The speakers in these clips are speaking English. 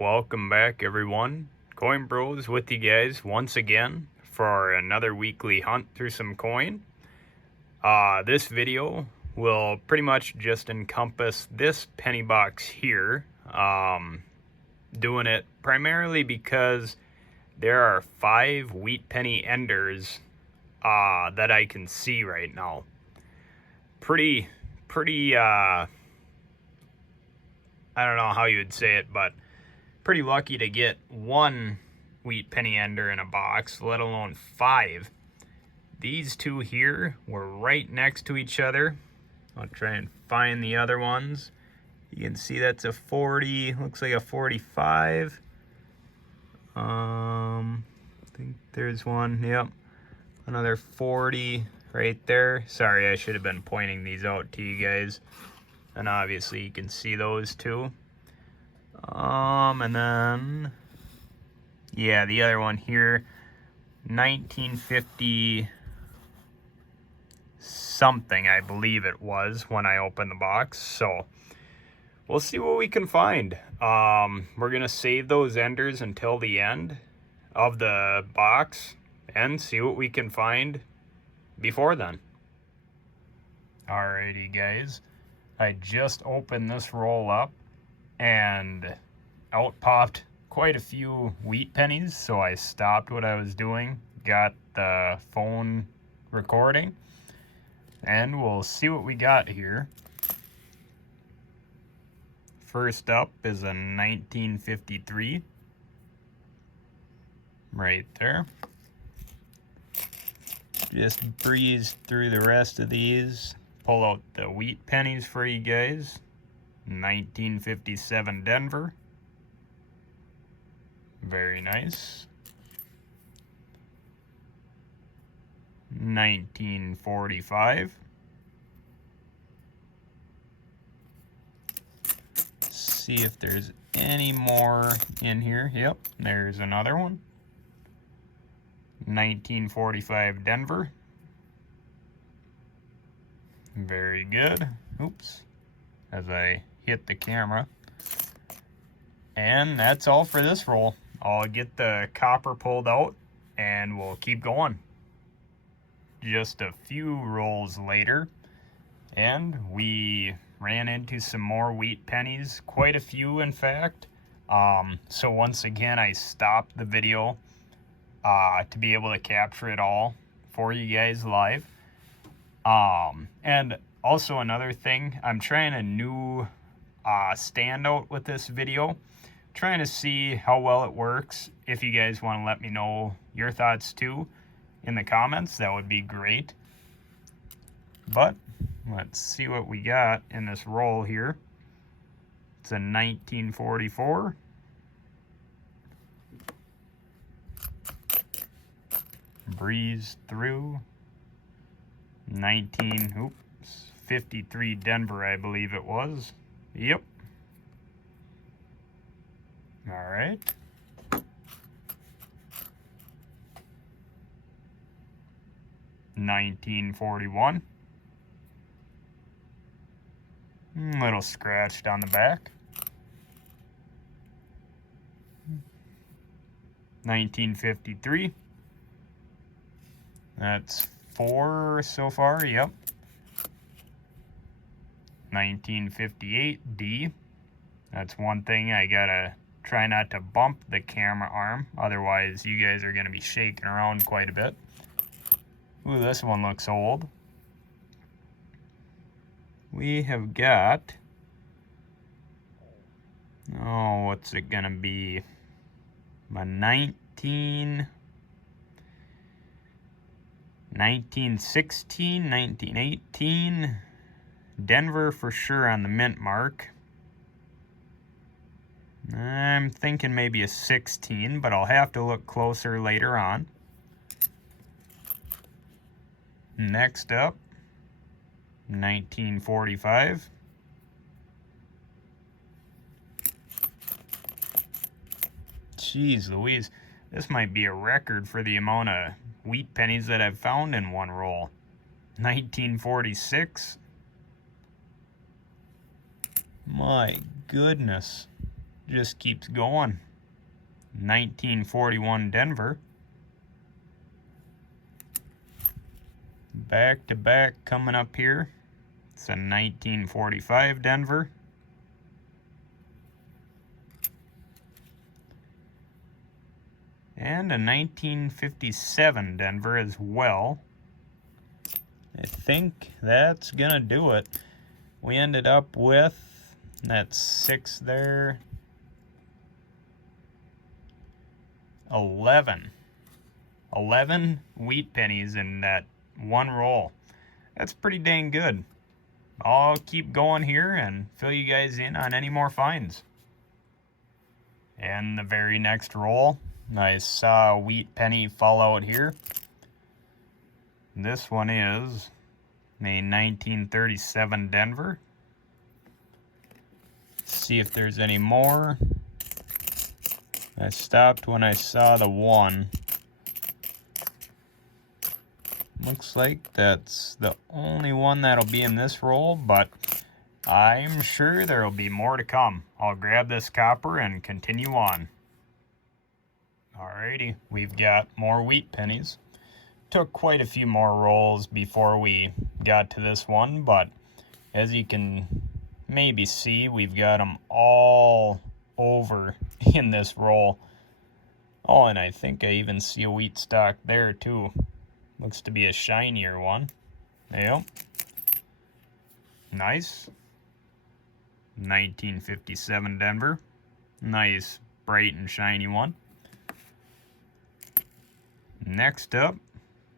Welcome back, everyone. Coin Bros with you guys once again for another weekly hunt through some coin. This video will pretty much just encompass this penny box here. Doing it primarily because there are 5 wheat penny enders that I can see right now. Pretty I don't know how you would say it, but pretty lucky to get 1 wheat penny ender in a box, let alone 5. These two here were right next to each other. I'll try and find the other ones. You can see that's a 40, looks like a 45. I think there's one, yep. Another 40 right there. Sorry, I should have been pointing these out to you guys. And obviously you can see those two. And then, yeah, the other one here, 1950 something, I believe it was when I opened the box. So we'll see what we can find. We're gonna save those enders until the end of the box and see what we can find before then. Alrighty, guys, I just opened this roll up and out popped quite a few wheat pennies, so I stopped what I was doing, got the phone recording, and we'll see what we got here. First up is a 1953 right there. Just breeze through the rest of these, pull out the wheat pennies for you guys. 1957 Denver. Very nice. 1945. See if there's any more in here. Yep, there's another one. 1945 Denver. Very good. Oops. As I hit the camera. And that's all for this roll. I'll get the copper pulled out and we'll keep going. Just a few rolls later and we ran into some more wheat pennies, quite a few in fact. So once again I stopped the video to be able to capture it all for you guys live. And also another thing, I'm trying a new standout with this video, trying to see how well it works. If you guys want to let me know your thoughts too in the comments, that would be great. But let's see what we got in this roll here. It's a 1944. Breeze through. 53 Denver, I believe it was. Yep. All right. $19.41. Little scratched on the back. 1953. That's 4 so far, yep. 1958 D. That's one thing, I gotta try not to bump the camera arm, otherwise you guys are gonna be shaking around quite a bit. Ooh, this one looks old. We have got, oh, what's it gonna be? A 1916, 1918, Denver for sure on the mint mark. I'm thinking maybe a 16, but I'll have to look closer later on. Next up, 1945. Jeez Louise, this might be a record for the amount of wheat pennies that I've found in one roll. 1946. My goodness. just keeps going. 1941 Denver. Back to back coming up here. It's a 1945 Denver. And a 1957 Denver as well. I think that's gonna do it. We ended up with, that's 6 there, 11 wheat pennies in that one roll. That's pretty dang good. I'll keep going here and fill you guys in on any more finds. And the very next roll, I saw a wheat penny fall out here. This one is a 1937 Denver. See if there's any more. I stopped when I saw the one. Looks like that's the only one that'll be in this roll, but I'm sure there'll be more to come. I'll grab this copper and continue on. Alrighty, we've got more wheat pennies. Took quite a few more rolls before we got to this one, but as you can maybe see, we've got them all over in this roll. Oh, and I think I even see a wheat stock there too. Looks to be a shinier one. Yep. Nice. 1957 Denver. Nice, bright and shiny one. Next up,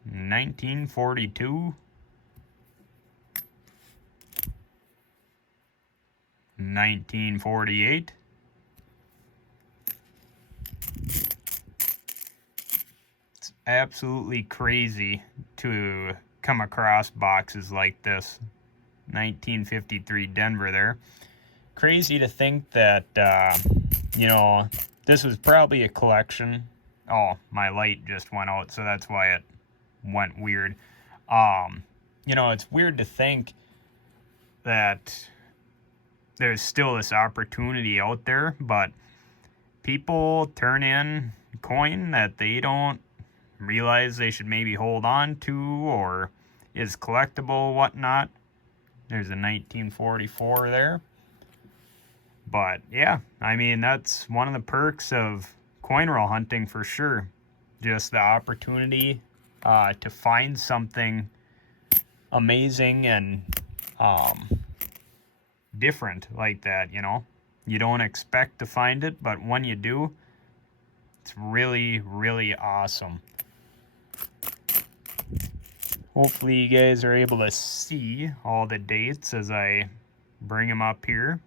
1942. 1948. It's absolutely crazy to come across boxes like this. 1953 Denver there. Crazy to think that, you know, this was probably a collection. Oh, my light just went out, so that's why it went weird. You know, it's weird to think that there's still this opportunity out there, but people turn in coin that they don't realize they should maybe hold on to or is collectible, whatnot. There's a 1944 there. But yeah, I mean, that's one of the perks of coin roll hunting for sure. Just the opportunity to find something amazing and different like that, you know. You don't expect to find it, but when you do, it's really, really awesome. Hopefully you guys are able to see all the dates as I bring them up here.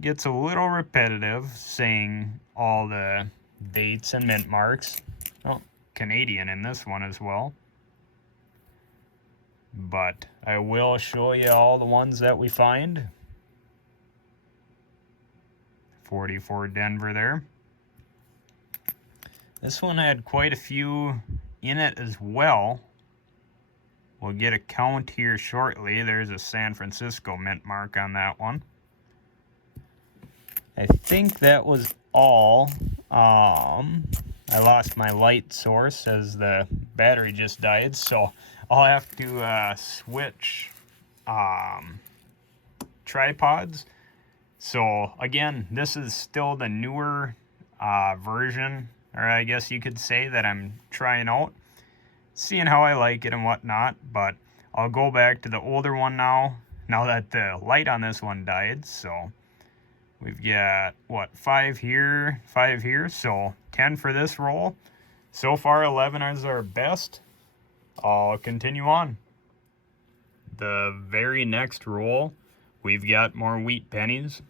Gets a little repetitive saying all the dates and mint marks. Oh, Canadian in this one as well. But I will show you all the ones that we find. 44 Denver there. This one had quite a few in it as well. We'll get a count here shortly. There's a San Francisco mint mark on that one. I think that was all. I lost my light source as the battery just died, so I'll have to switch tripods. So again, this is still the newer version, or I guess you could say, that I'm trying out, seeing how I like it and whatnot. But I'll go back to the older one now that the light on this one died. So we've got, what, 5 here, 5 here, so 10 for this roll. So far, 11 is our best. I'll continue on. The very next roll, we've got more wheat pennies.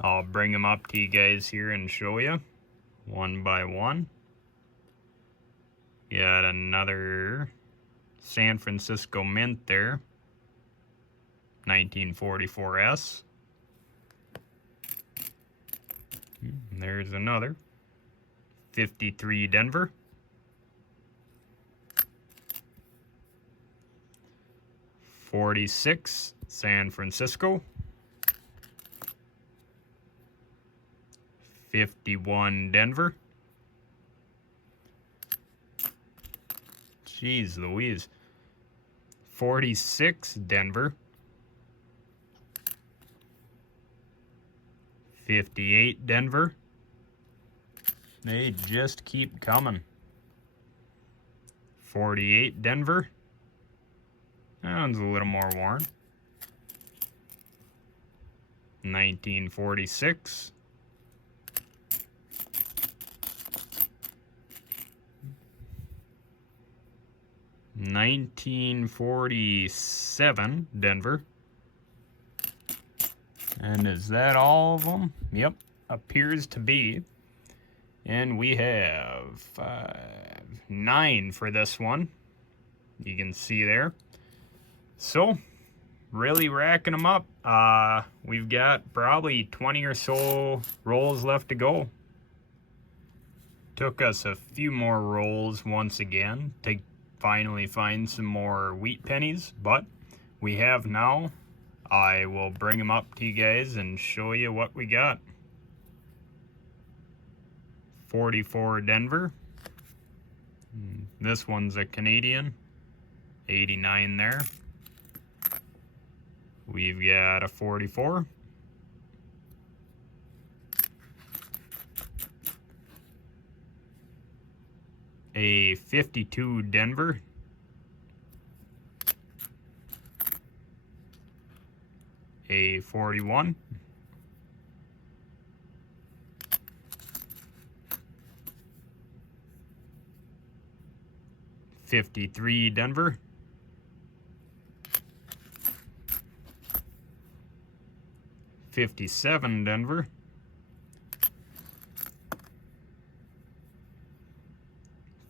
I'll bring them up to you guys here and show you one by one. Got another San Francisco mint there, 1944S. There's another 53 Denver. 46 San Francisco. 51 Denver. Jeez Louise. 46 Denver. 58 Denver. They just keep coming. 48 Denver. That one's a little more worn. 1946. 1947 Denver. And is that all of them? Yep, appears to be. And we have 9 for this one. You can see there. So, really racking them up. We've got probably 20 or so rolls left to go. Took us a few more rolls once again to finally find some more wheat pennies, but we have now. I will bring them up to you guys and show you what we got. 44 Denver. This one's a Canadian. 89 there. We've got a 44. A 52 Denver. A 41. $53 Denver. $57 Denver.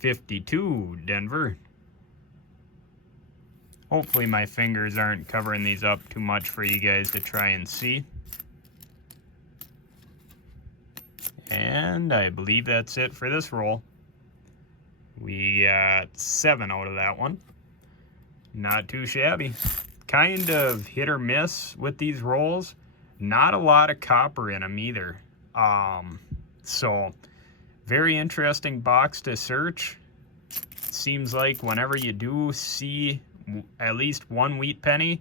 $52 Denver. Hopefully my fingers aren't covering these up too much for you guys to try and see. And I believe that's it for this roll. We got 7 out of that one. Not too shabby. Kind of hit or miss with these rolls. Not a lot of copper in them either. So, very interesting box to search. Seems like whenever you do see at least one wheat penny,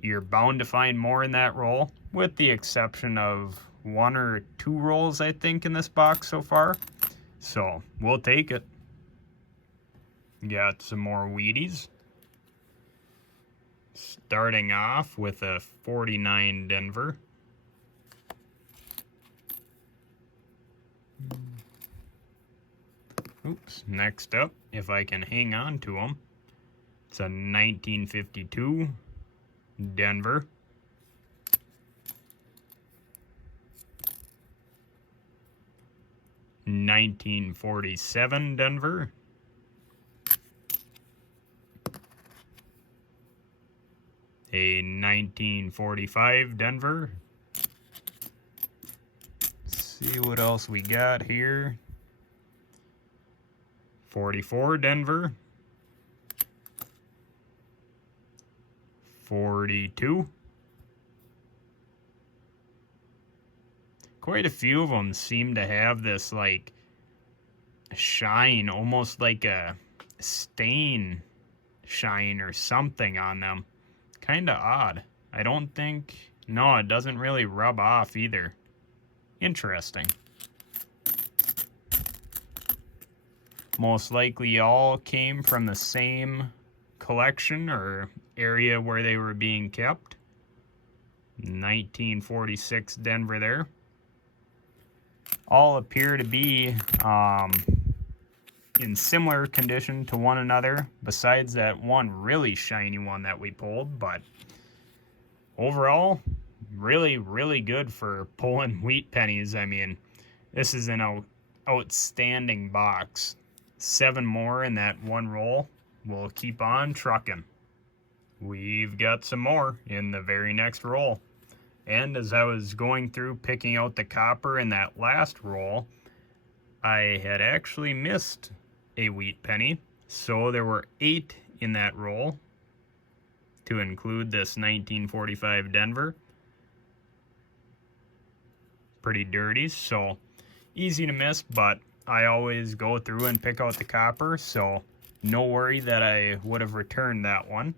you're bound to find more in that roll, with the exception of 1 or 2 rolls, I think, in this box so far. So, we'll take it. Got some more Wheaties. Starting off with a 49 Denver. Oops, next up, if I can hang on to them, it's a 1952 Denver. $1947 Denver. A 1945 Denver. Let's see what else we got here. 44 Denver. 42. Quite a few of them seem to have this like shine, almost like a stain shine or something on them. Kind of odd. I don't think, no, it doesn't really rub off either. Interesting. Most likely all came from the same collection or area where they were being kept. 1946 Denver there. All appear to be in similar condition to one another, besides that one really shiny one that we pulled. But overall, really, really good for pulling wheat pennies. I mean, this is an outstanding box. 7 more in that one roll. We'll keep on trucking. We've got some more in the very next roll. And as I was going through picking out the copper in that last roll, I had actually missed a wheat penny. So there were 8 in that roll, to include this 1945 Denver. Pretty dirty, so easy to miss, but I always go through and pick out the copper, so no worry that I would have returned that one.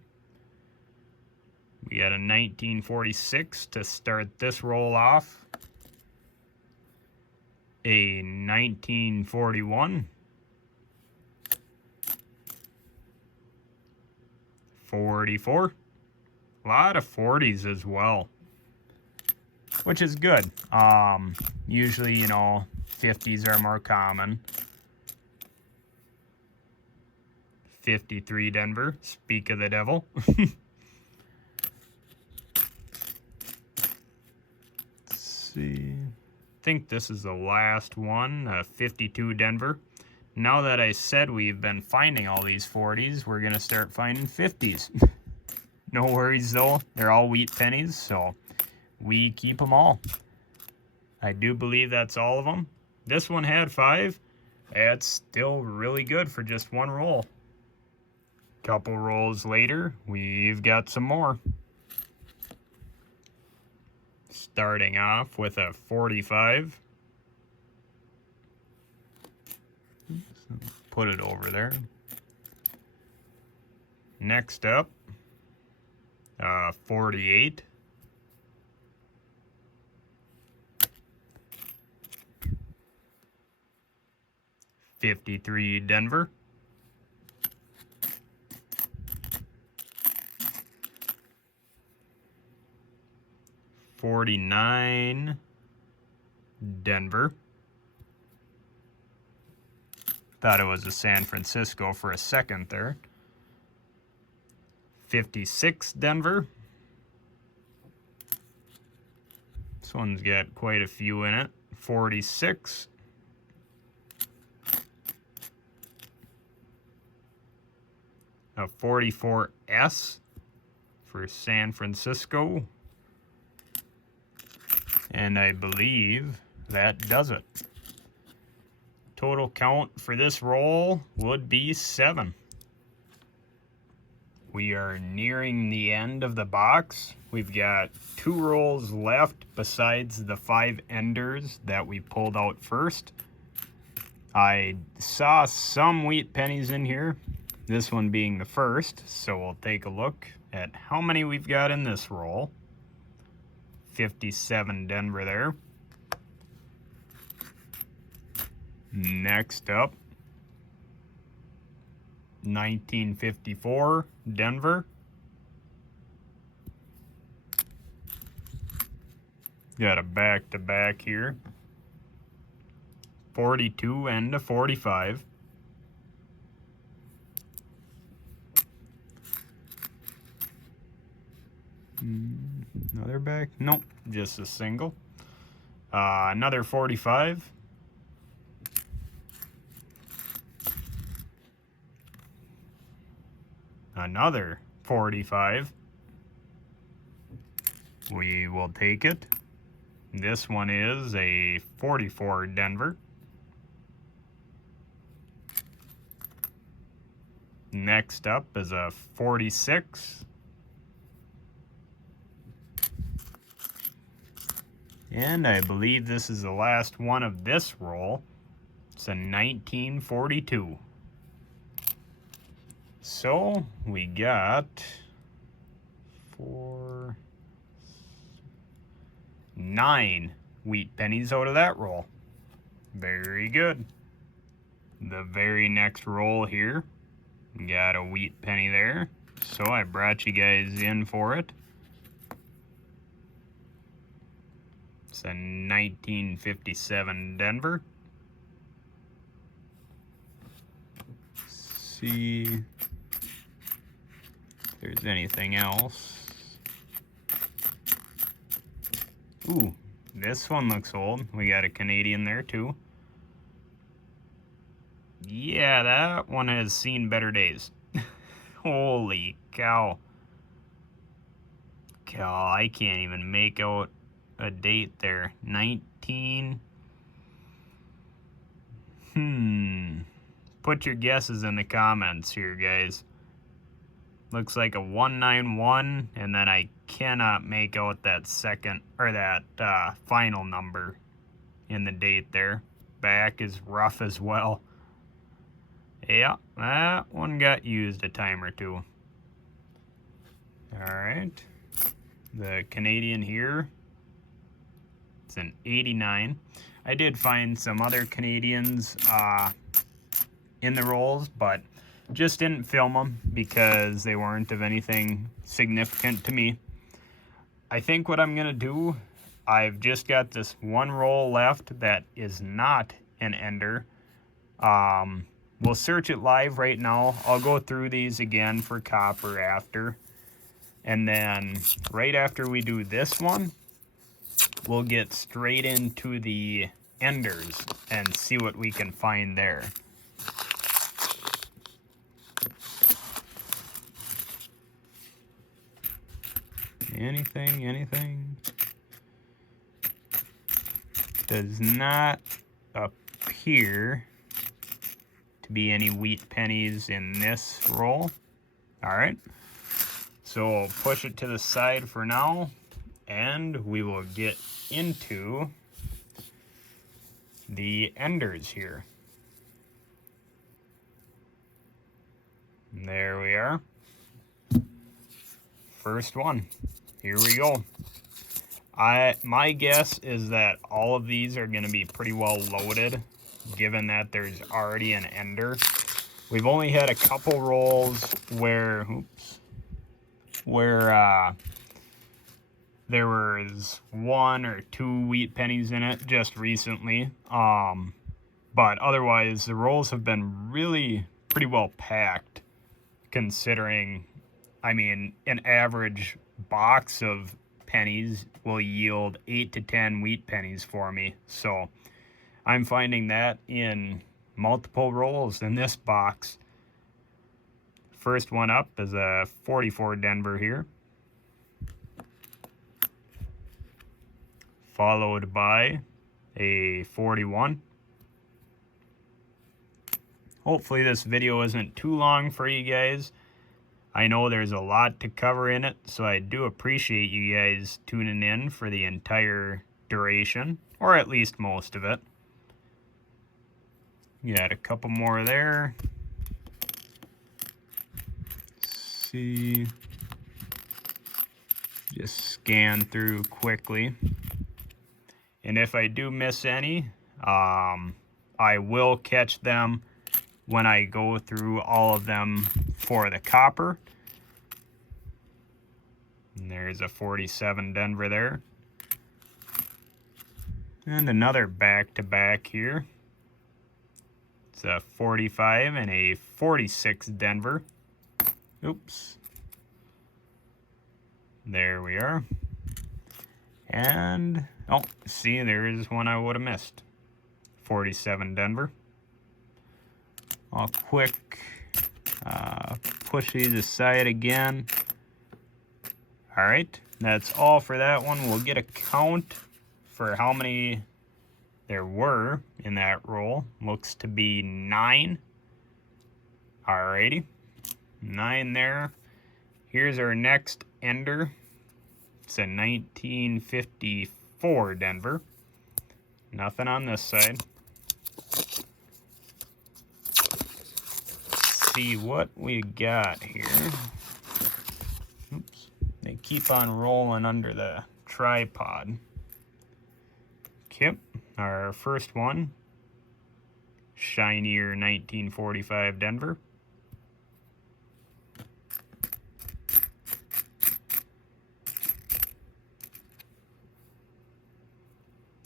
We got a 1946 to start this roll off. A 1941. 44. A lot of 40s as well, which is good. Usually, you know, 50s are more common. 53 Denver, speak of the devil. Let's see. I think this is the last one, 52 Denver. Now that I said we've been finding all these 40s, we're going to start finding 50s. No worries though, they're all wheat pennies, so we keep them all. I do believe that's all of them. This one had 5. It's still really good for just one roll. Couple rolls later, we've got some more. Starting off with a 45. Put it over there. Next up, 48. $53 Denver. $49 Denver. Thought it was a San Francisco for a second there. 56 Denver. This one's got quite a few in it. 46. A 44S for San Francisco. And I believe that does it. Total count for this roll would be 7. We are nearing the end of the box. We've got 2 rolls left besides the 5 enders that we pulled out first. I saw some wheat pennies in here, this one being the first, so we'll take a look at how many we've got in this roll. 57 Denver there. Next up, 1954 Denver. Got a back-to-back here. 42 and a 45. Another back? Nope, just a single. Another 45. Another 45. We will take it. This one is a 44 Denver. Next up is a 46. And I believe this is the last one of this roll. It's a 1942. So we got 9 wheat pennies out of that roll. Very good. The very next roll here, got a wheat penny there. So I brought you guys in for it. It's a 1957 Denver. See if there's anything else. Ooh, this one looks old. We got a Canadian there too. Yeah, that one has seen better days. Holy cow. I can't even make out a date there. 19. Put your guesses in the comments here, guys. Looks like a 191, and then I cannot make out that second, or that final number in the date there. back is rough as well. Yeah, that one got used a time or two. Alright, the Canadian here, it's an 89. I did find some other Canadians in the rolls, but just didn't film them because they weren't of anything significant to me. I think what I'm going to do, I've just got this one roll left that is not an ender. We'll search it live right now. I'll go through these again for copper after. And then right after we do this one, we'll get straight into the enders and see what we can find there. Anything. Does not appear to be any wheat pennies in this roll. Alright, so we'll push it to the side for now, and we will get into the enders here. And there we are. First one. Here we go. My guess is that all of these are going to be pretty well loaded, given that there's already an ender. We've only had a couple rolls where there was 1 or 2 wheat pennies in it just recently. But otherwise, the rolls have been really pretty well packed, considering, I mean, an average box of pennies will yield 8 to 10 wheat pennies for me. So I'm finding that in multiple rolls in this box. First one up is a 44 Denver here, followed by a 41. Hopefully this video isn't too long for you guys. I know there's a lot to cover in it, so I do appreciate you guys tuning in for the entire duration, or at least most of it. Got a couple more there. Let's see. Just scan through quickly. And if I do miss any, I will catch them when I go through all of them for the copper. And there's a 47 Denver there. And another back-to-back here. It's a 45 and a 46 Denver. Oops. There we are. And, oh, see, there's one I would have missed. 47 Denver. I'll quick push these aside again. Alright, that's all for that one. We'll get a count for how many there were in that roll. Looks to be 9. Alrighty, 9 there. Here's our next ender. It's a 1954 Denver. Nothing on this side. See what we got here. Oops, they keep on rolling under the tripod. Okay, our first one, shinier 1945 Denver.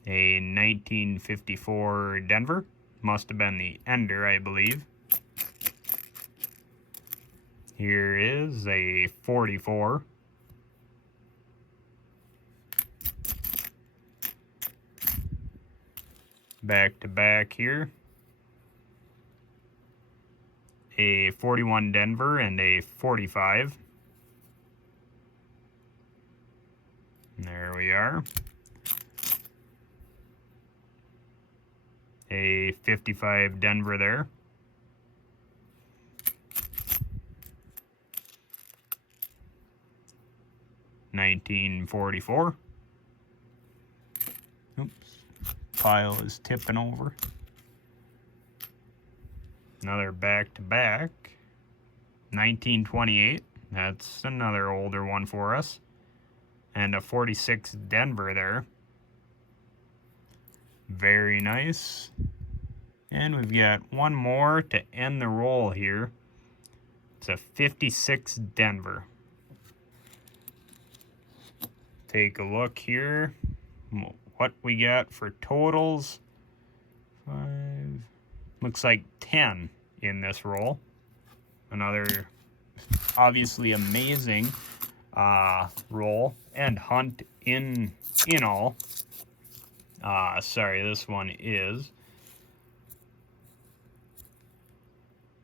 A 1954 Denver, must have been the ender, I believe. Here is a 44. Back to back here. A 41 Denver and a 45. And there we are. A 55 Denver there. $19.44. Oops, pile is tipping over. Another back-to-back. 1928. That's another older one for us. And a 46 Denver there. Very nice. And we've got one more to end the roll here. It's a 56 Denver. Take a look here. What we got for totals. 5. Looks like 10 in this roll. Another obviously amazing roll and hunt in all. Sorry, this one is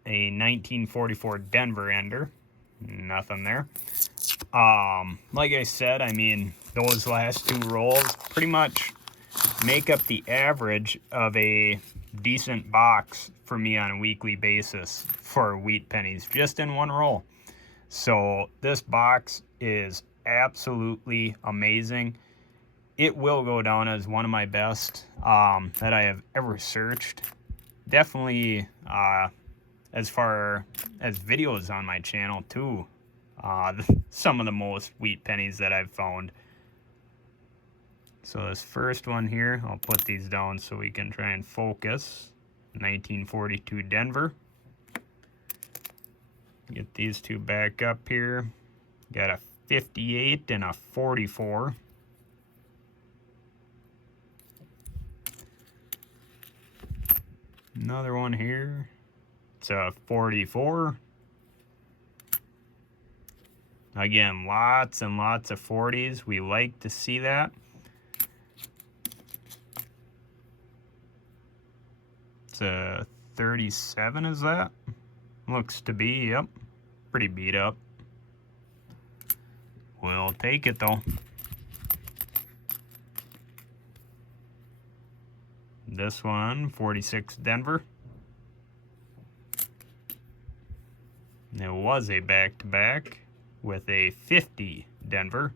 a 1944 Denver ender. Nothing there. Like I said, I mean, those last two rolls pretty much make up the average of a decent box for me on a weekly basis for wheat pennies, just in one roll. So this box is absolutely amazing. It will go down as one of my best that I have ever searched. Definitely as far as videos on my channel too. Some of the most wheat pennies that I've found. So this first one here, I'll put these down so we can try and focus. 1942 Denver. Get these two back up here. Got a 58 and a 44. Another one here. It's a 44. Again, lots and lots of 40s. We like to see that. It's a 37, is that? Looks to be, yep. Pretty beat up. We'll take it though. This one, 46 Denver. It was a back-to-back with a 50 Denver.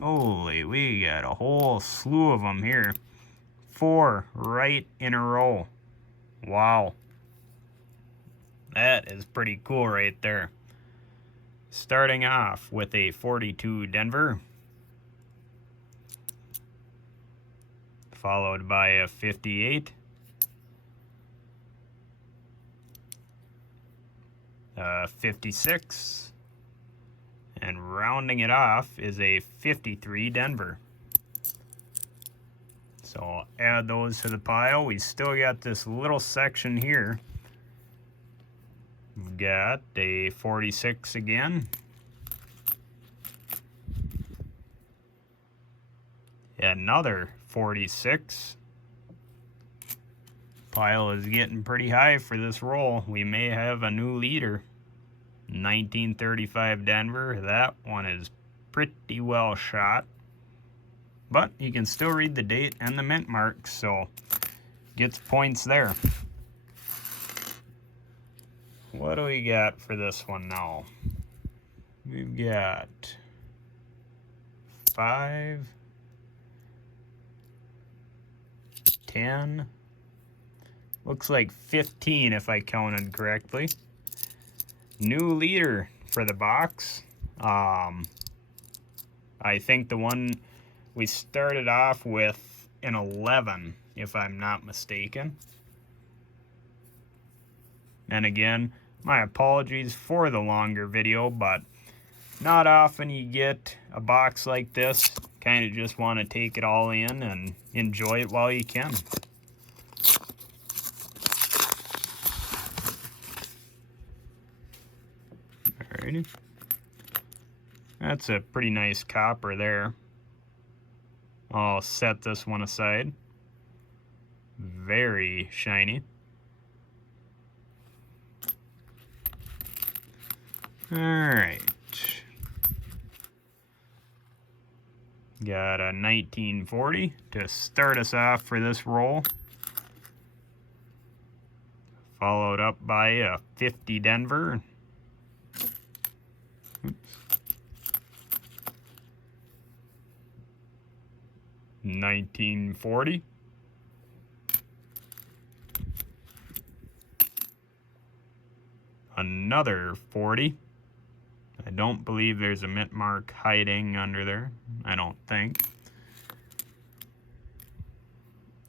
Holy, we got a whole slew of them here. 4 right in a row. Wow. That is pretty cool right there. Starting off with a 42 Denver. Followed by a 58. 56. And rounding it off is a 53 Denver. So I'll add those to the pile. We still got this little section here. We've got a 46 again. Another 46. Pile is getting pretty high for this roll. We may have a new leader. 1935 Denver. That one is pretty well shot. But you can still read the date and the mint mark, so gets points there. What do we got for this one now? We've got 5, 10, looks like 15 if I counted correctly. New leader for the box. I think the one we started off with an 11, if I'm not mistaken. And again, my apologies for the longer video, but not often you get a box like this. Kind of just want to take it all in and enjoy it while you can. Alrighty. That's a pretty nice copper there. I'll set this one aside. Very shiny. Alright. Got a 1940 to start us off for this roll. Followed up by a 50 Denver. Oops. 1940. Another 40. I don't believe there's a mint mark hiding under there. I don't think.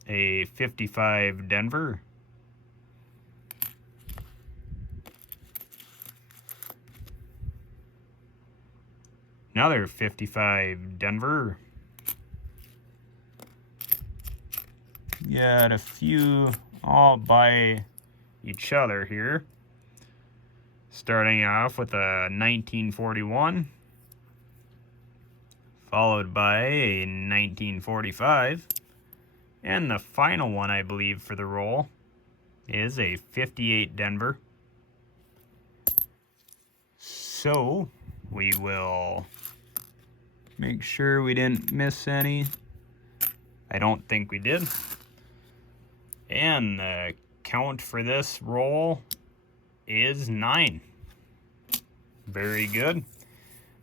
A 55 Denver. Another 55 Denver. Got a few all by each other here. Starting off with a 1941, followed by a 1945, and the final one, I believe, for the roll is a 58 Denver. So we will make sure we didn't miss any. I don't think we did. And the count for this roll is 9. Very good.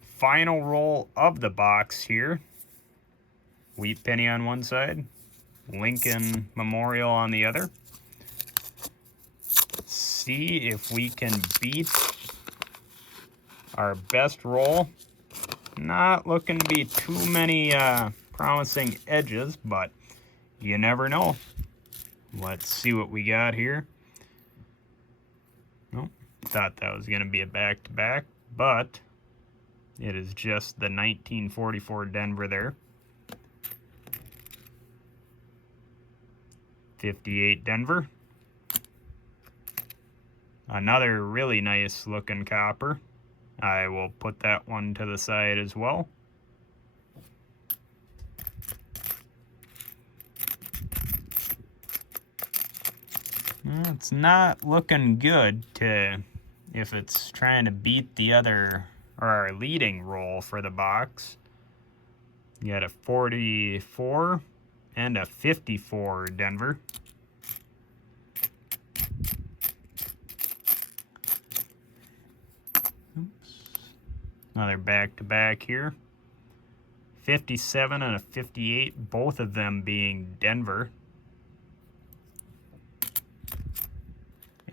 Final roll of the box here. Wheat penny on one side, Lincoln Memorial on the other. See if we can beat our best roll. Not looking to be too many promising edges, but you never know. Let's see what we got here. Nope, thought that was going to be a back-to-back, but it is just the 1944 Denver there. 58 Denver. Another really nice looking copper. I will put that one to the side as well. It's not looking good if it's trying to beat the other, or our leading roll for the box. You got a 44 and a 54 Denver. Oops. Another back-to-back here. 57 and a 58, both of them being Denver.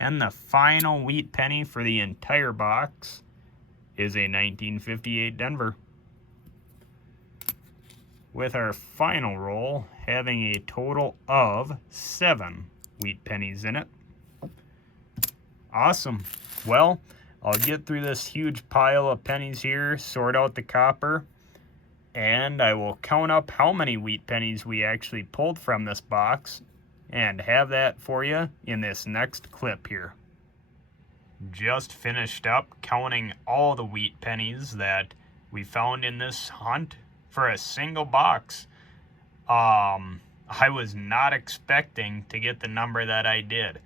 And the final wheat penny for the entire box is a 1958 Denver. With our final roll having a total of 7 wheat pennies in it. Awesome. Well, I'll get through this huge pile of pennies here, sort out the copper, and I will count up how many wheat pennies we actually pulled from this box, and have that for you in this next clip here. Just finished up counting all the wheat pennies that we found in this hunt for a single box. I was not expecting to get the number that I did.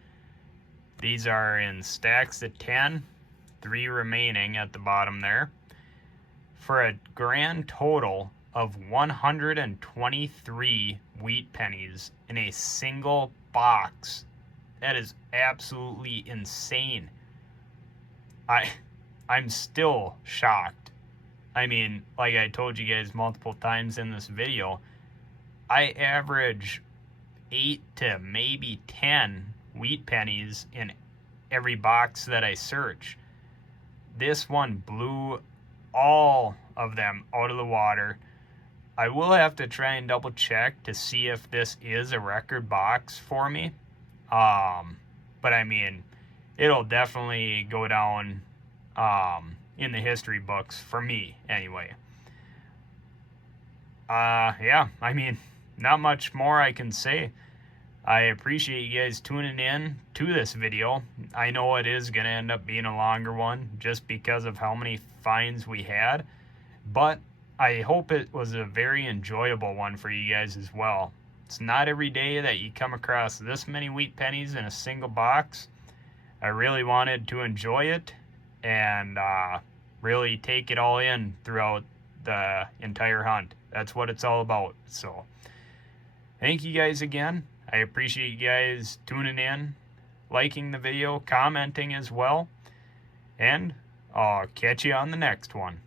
These are in stacks of 10, 3 remaining at the bottom there, for a grand total of 123 wheat pennies in a single box. That is absolutely insane. I'm still shocked. I mean, like I told you guys multiple times in this video, I average 8 to maybe 10 wheat pennies in every box that I search. This one blew all of them out of the water. I will have to try and double check to see if this is a record box for me. But I mean, it'll definitely go down in the history books for me anyway. Yeah, I mean, not much more I can say. I appreciate you guys tuning in to this video. I know it is going to end up being a longer one just because of how many finds we had, but I hope it was a very enjoyable one for you guys as well. It's not every day that you come across this many wheat pennies in a single box. I really wanted to enjoy it and really take it all in throughout the entire hunt. That's what it's all about. So thank you guys again. I appreciate you guys tuning in, liking the video, commenting as well, and I'll catch you on the next one.